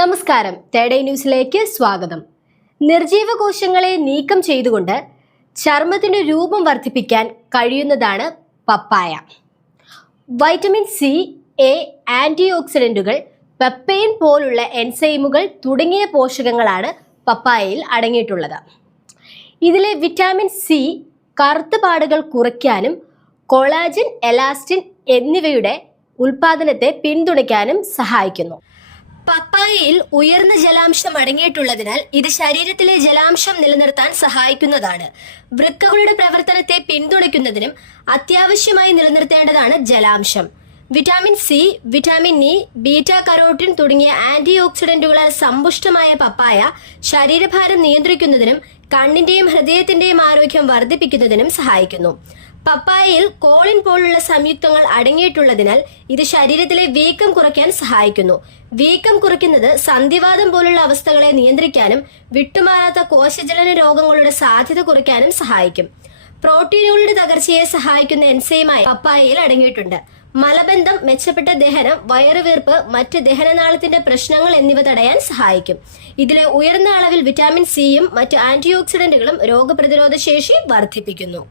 നമസ്കാരം. തേടൈ ന്യൂസിലേക്ക് സ്വാഗതം. നിർജീവ കോശങ്ങളെ നീക്കം ചെയ്തുകൊണ്ട് ചർമ്മത്തിന് രൂപം വർദ്ധിപ്പിക്കാൻ കഴിയുന്നതാണ് പപ്പായ. വൈറ്റമിൻ സി എ ആന്റി ഓക്സിഡന്റുകൾ പെപ്പൈൻ പോലുള്ള എൻസൈമുകൾ തുടങ്ങിയ പോഷകങ്ങളാണ് പപ്പായയിൽ അടങ്ങിയിട്ടുള്ളത്. ഇതിലെ വിറ്റാമിൻ സി കറുത്ത പാടുകൾ കുറയ്ക്കാനും കൊളാജിൻ എലാസ്റ്റിൻ എന്നിവയുടെ ഉൽപാദനത്തെ പിന്തുണയ്ക്കാനും സഹായിക്കുന്നു. പപ്പായയിൽ ഉയർന്ന ജലാംശം അടങ്ങിയിട്ടുള്ളതിനാൽ ഇത് ശരീരത്തിലെ ജലാംശം നിലനിർത്താൻ സഹായിക്കുന്നതാണ്. വൃക്കകളുടെ പ്രവർത്തനത്തെ പിന്തുണയ്ക്കുന്നതിനും അത്യാവശ്യമായി നിലനിർത്തേണ്ടതാണ് ജലാംശം. Vitamin C vitamin E beta carotene തുടങ്ങിയ ആന്റി ഓക്സിഡന്റുകളാൽ സമ്പുഷ്ടമായ പപ്പായ ശരീരഭാരം നിയന്ത്രിക്കുന്നതിനും കണ്ണിന്റെയും ഹൃദയത്തിന്റെയും ആരോഗ്യം വർദ്ധിപ്പിക്കുന്നതിനും സഹായിക്കുന്നു. പപ്പായയിൽ കോളിൻ പോലുള്ള സംയുക്തങ്ങൾ അടങ്ങിയിട്ടുള്ളതിനാൽ ഇത് ശരീരത്തിലെ വീക്കം കുറയ്ക്കാൻ സഹായിക്കുന്നു. വീക്കം കുറയ്ക്കുന്നത് സന്ധിവാദം പോലുള്ള അവസ്ഥകളെ നിയന്ത്രിക്കാനും വിട്ടുമാറാത്ത കോശജലന രോഗങ്ങളുടെ സാധ്യത കുറയ്ക്കാനും സഹായിക്കും. പ്രോട്ടീനുകളുടെ തകർച്ചയെ സഹായിക്കുന്ന എൻസൈമായി പപ്പായയിൽ അടങ്ങിയിട്ടുണ്ട്. മലബന്ധം മെച്ചപ്പെട്ട ദഹനം വയറുവീർപ്പ് മറ്റ് ദഹനനാളത്തിന്റെ പ്രശ്നങ്ങൾ എന്നിവ തടയാൻ സഹായിക്കും. ഇതിലെ ഉയർന്ന അളവിൽ വിറ്റാമിൻ സിയും മറ്റ് ആന്റി ഓക്സിഡന്റുകളും രോഗപ്രതിരോധ ശേഷി വർദ്ധിപ്പിക്കുന്നു.